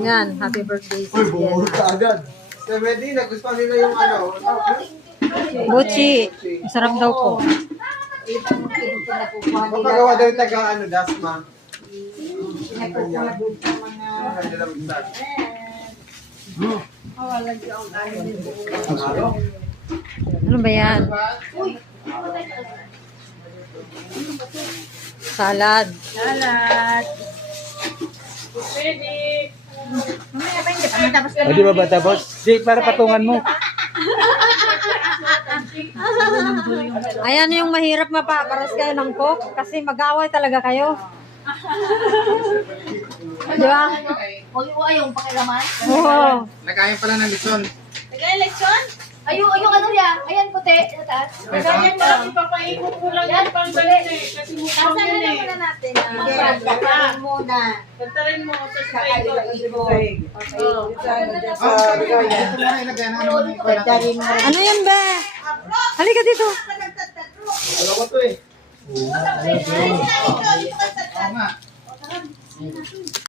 Yan, happy birthday Uy, sis bumulog Jenna. ka agad. Sa Medina, gusto nila yung ano. Buchi, masarap daw po. Magpagawa daw yung taga ano, Dasma. Ano ba yan? Salad. O, di ba ba tapos? Di, para patungan mo. Ayan yung mahirap mapaparas kayo ng coke kasi mag-away talaga kayo. Di ba? Huwag yung pakilaman. Oo. Nakain pala ng lechon. Nag-election? Yung ano niya, ayan puti, sa taas. Ganyan mo lang, ipapaikot ko lang yung panggaling eh. Kasi mukhang Nasaan yan na eh. muna natin? Kantarin muna. Kantarin mo, tapos paikot. Ano yan be? Halika dito. Dalawa to eh. Oo nga.